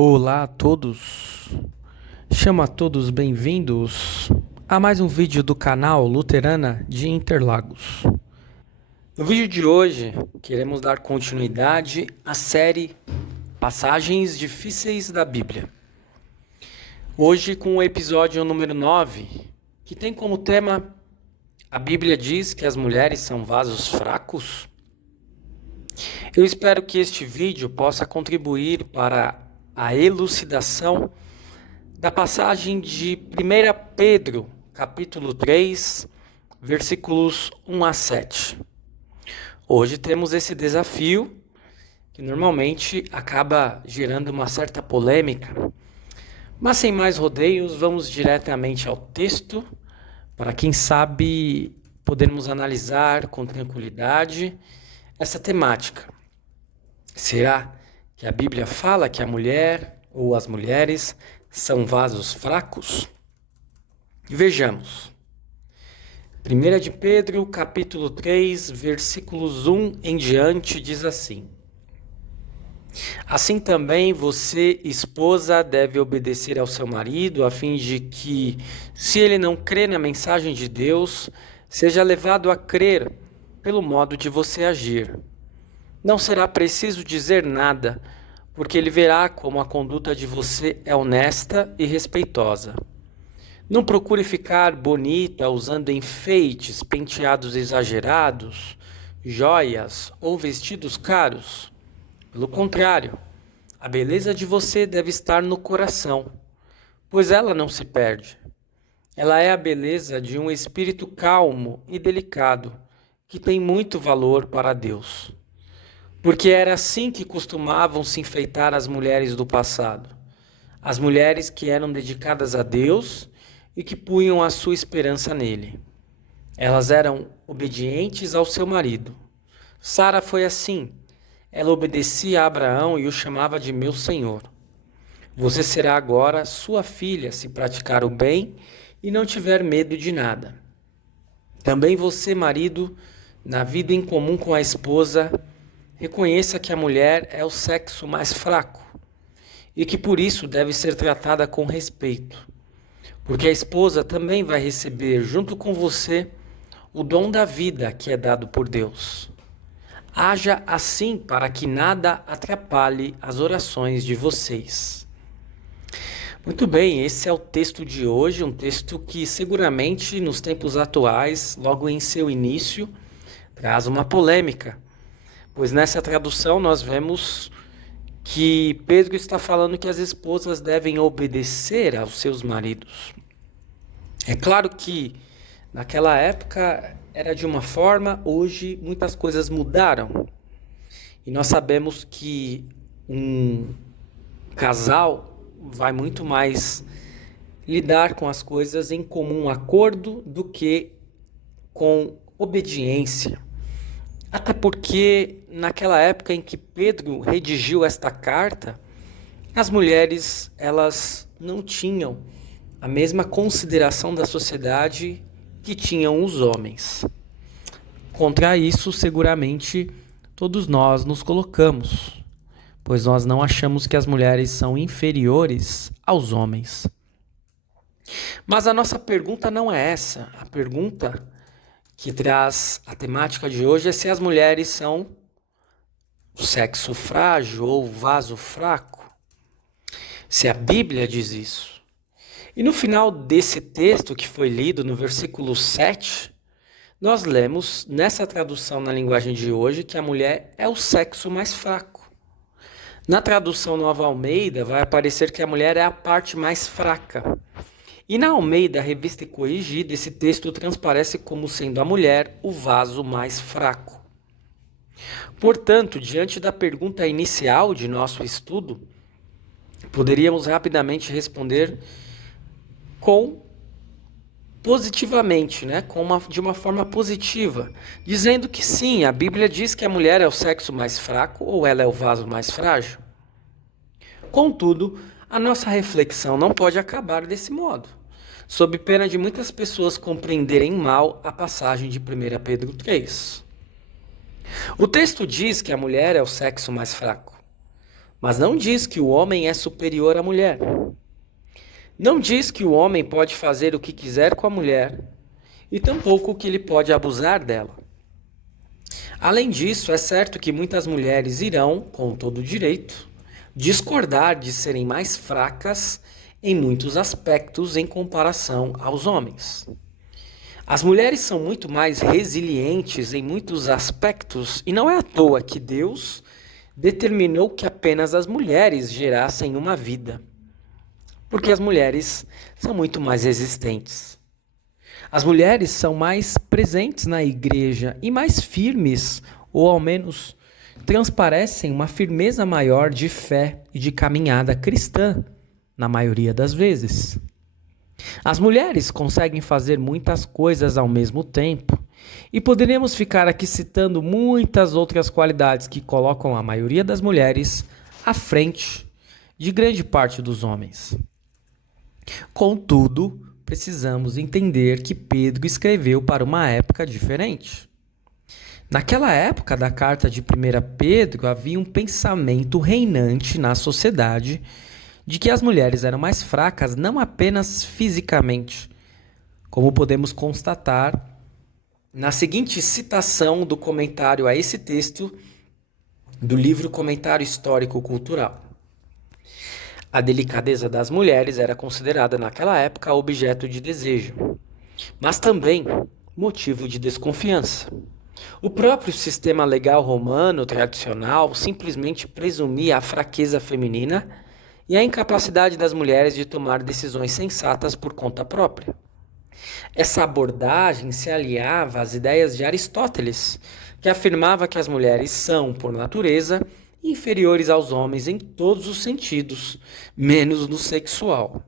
Olá a todos, chamo a todos bem-vindos a mais um vídeo do canal Luterana de Interlagos. No vídeo de hoje, queremos dar continuidade à série Passagens Difíceis da Bíblia. Hoje com o episódio número 9, que tem como tema A Bíblia diz que as mulheres são vasos fracos? Eu espero que este vídeo possa contribuir para a elucidação da passagem de 1 Pedro, capítulo 3, versículos 1 a 7. Hoje temos esse desafio, que normalmente acaba gerando uma certa polêmica, mas sem mais rodeios, vamos diretamente ao texto, para quem sabe podermos analisar com tranquilidade essa temática. Será que a Bíblia fala que a mulher ou as mulheres são vasos fracos? Vejamos. 1 de Pedro, capítulo 3, versículos 1 em diante, diz assim: Assim também você, esposa, deve obedecer ao seu marido, a fim de que, se ele não crê na mensagem de Deus, seja levado a crer pelo modo de você agir. Não será preciso dizer nada, porque ele verá como a conduta de você é honesta e respeitosa. Não procure ficar bonita usando enfeites, penteados exagerados, joias ou vestidos caros. Pelo contrário, a beleza de você deve estar no coração, pois ela não se perde. Ela é a beleza de um espírito calmo e delicado, que tem muito valor para Deus. Porque era assim que costumavam se enfeitar as mulheres do passado. As mulheres que eram dedicadas a Deus e que punham a sua esperança nele. Elas eram obedientes ao seu marido. Sara foi assim. Ela obedecia a Abraão e o chamava de meu senhor. Você será agora sua filha se praticar o bem e não tiver medo de nada. Também você, marido, na vida em comum com a esposa, reconheça que a mulher é o sexo mais fraco e que por isso deve ser tratada com respeito, porque a esposa também vai receber junto com você o dom da vida que é dado por Deus. Haja assim para que nada atrapalhe as orações de vocês. Muito bem, esse é o texto de hoje, um texto que seguramente nos tempos atuais, logo em seu início, traz uma polêmica. Pois nessa tradução nós vemos que Pedro está falando que as esposas devem obedecer aos seus maridos. É claro que naquela época era de uma forma, hoje muitas coisas mudaram. E nós sabemos que um casal vai muito mais lidar com as coisas em comum acordo do que com obediência. Até porque, naquela época em que Pedro redigiu esta carta, as mulheres elas não tinham a mesma consideração da sociedade que tinham os homens. Contra isso, seguramente, todos nós nos colocamos, pois nós não achamos que as mulheres são inferiores aos homens. Mas a nossa pergunta não é essa. A pergunta que traz a temática de hoje é se as mulheres são o sexo frágil ou vaso fraco. Se a Bíblia diz isso. E no final desse texto que foi lido, no versículo 7, nós lemos nessa tradução na linguagem de hoje que a mulher é o sexo mais fraco. Na tradução Nova Almeida vai aparecer que a mulher é a parte mais fraca. E na Almeida, Revista e Corrigida, esse texto transparece como sendo a mulher o vaso mais fraco. Portanto, diante da pergunta inicial de nosso estudo, poderíamos rapidamente responder positivamente, de uma forma positiva, dizendo que sim, a Bíblia diz que a mulher é o sexo mais fraco ou ela é o vaso mais frágil. Contudo, a nossa reflexão não pode acabar desse modo, sob pena de muitas pessoas compreenderem mal a passagem de 1 Pedro 3. O texto diz que a mulher é o sexo mais fraco. Mas não diz que o homem é superior à mulher. Não diz que o homem pode fazer o que quiser com a mulher e tampouco que ele pode abusar dela. Além disso, é certo que muitas mulheres irão, com todo direito, discordar de serem mais fracas em muitos aspectos em comparação aos homens. As mulheres são muito mais resilientes em muitos aspectos e não é à toa que Deus determinou que apenas as mulheres gerassem uma vida, porque as mulheres são muito mais resistentes. As mulheres são mais presentes na igreja e mais firmes, ou ao menos transparecem uma firmeza maior de fé e de caminhada cristã, na maioria das vezes. As mulheres conseguem fazer muitas coisas ao mesmo tempo, e poderíamos ficar aqui citando muitas outras qualidades que colocam a maioria das mulheres à frente de grande parte dos homens. Contudo, precisamos entender que Pedro escreveu para uma época diferente. Naquela época da carta de 1 Pedro, havia um pensamento reinante na sociedade de que as mulheres eram mais fracas não apenas fisicamente, como podemos constatar na seguinte citação do comentário a esse texto do livro Comentário Histórico-Cultural. A delicadeza das mulheres era considerada naquela época objeto de desejo, mas também motivo de desconfiança. O próprio sistema legal romano tradicional simplesmente presumia a fraqueza feminina e a incapacidade das mulheres de tomar decisões sensatas por conta própria. Essa abordagem se aliava às ideias de Aristóteles, que afirmava que as mulheres são, por natureza, inferiores aos homens em todos os sentidos, menos no sexual.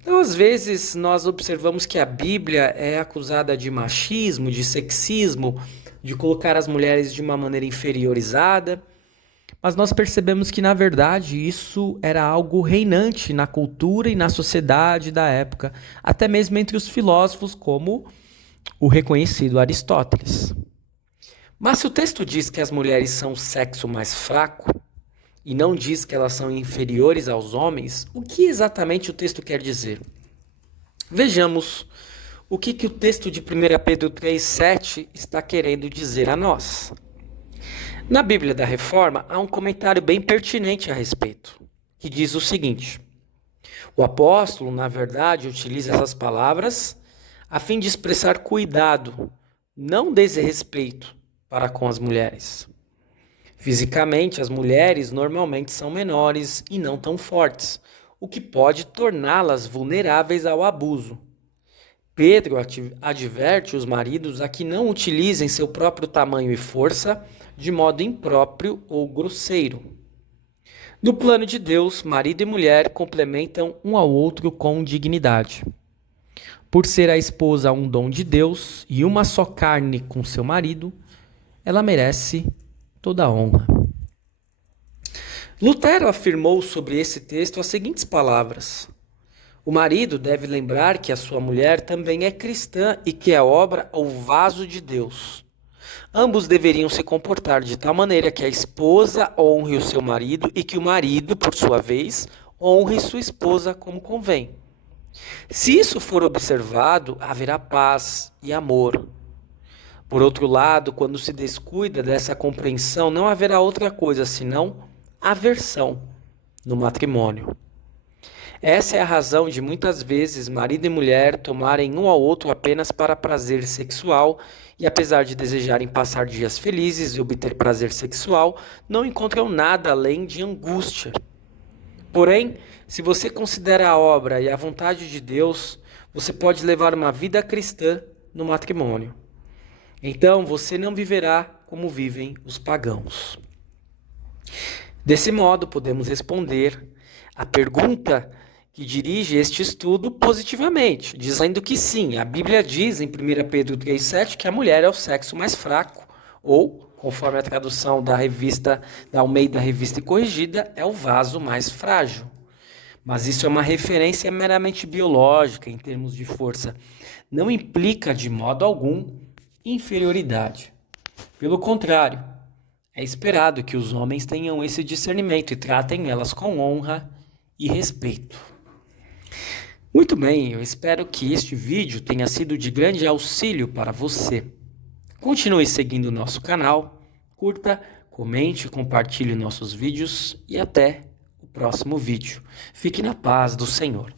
Então, às vezes, nós observamos que a Bíblia é acusada de machismo, de sexismo, de colocar as mulheres de uma maneira inferiorizada, mas nós percebemos que, na verdade, isso era algo reinante na cultura e na sociedade da época, até mesmo entre os filósofos, como o reconhecido Aristóteles. Mas se o texto diz que as mulheres são o sexo mais fraco, e não diz que elas são inferiores aos homens, o que exatamente o texto quer dizer? Vejamos o que o texto de 1 Pedro 3,7 está querendo dizer a nós. Na Bíblia da Reforma, há um comentário bem pertinente a respeito, que diz o seguinte: o apóstolo, na verdade, utiliza essas palavras a fim de expressar cuidado, não desrespeito, para com as mulheres. Fisicamente, as mulheres normalmente são menores e não tão fortes, o que pode torná-las vulneráveis ao abuso. Pedro adverte os maridos a que não utilizem seu próprio tamanho e força de modo impróprio ou grosseiro. No plano de Deus, marido e mulher complementam um ao outro com dignidade. Por ser a esposa um dom de Deus e uma só carne com seu marido, ela merece toda a honra. Lutero afirmou sobre esse texto as seguintes palavras: o marido deve lembrar que a sua mulher também é cristã e que é obra ou vaso de Deus. Ambos deveriam se comportar de tal maneira que a esposa honre o seu marido e que o marido, por sua vez, honre sua esposa como convém. Se isso for observado, haverá paz e amor. Por outro lado, quando se descuida dessa compreensão, não haverá outra coisa senão aversão no matrimônio. Essa é a razão de muitas vezes marido e mulher tomarem um ao outro apenas para prazer sexual e, apesar de desejarem passar dias felizes e obter prazer sexual, não encontram nada além de angústia. Porém, se você considera a obra e a vontade de Deus, você pode levar uma vida cristã no matrimônio. Então você não viverá como vivem os pagãos. Desse modo, podemos responder a pergunta que dirige este estudo positivamente, dizendo que sim, a Bíblia diz em 1 Pedro 3,7 que a mulher é o sexo mais fraco, ou, conforme a tradução da Almeida Revista e Corrigida, é o vaso mais frágil. Mas isso é uma referência meramente biológica em termos de força. Não implica de modo algum inferioridade. Pelo contrário, É esperado que os homens tenham esse discernimento e tratem elas com honra e respeito. Muito bem, eu espero que este vídeo tenha sido de grande auxílio para você. Continue seguindo o nosso canal, curta, comente, compartilhe nossos vídeos e até o próximo vídeo. Fique na paz do Senhor.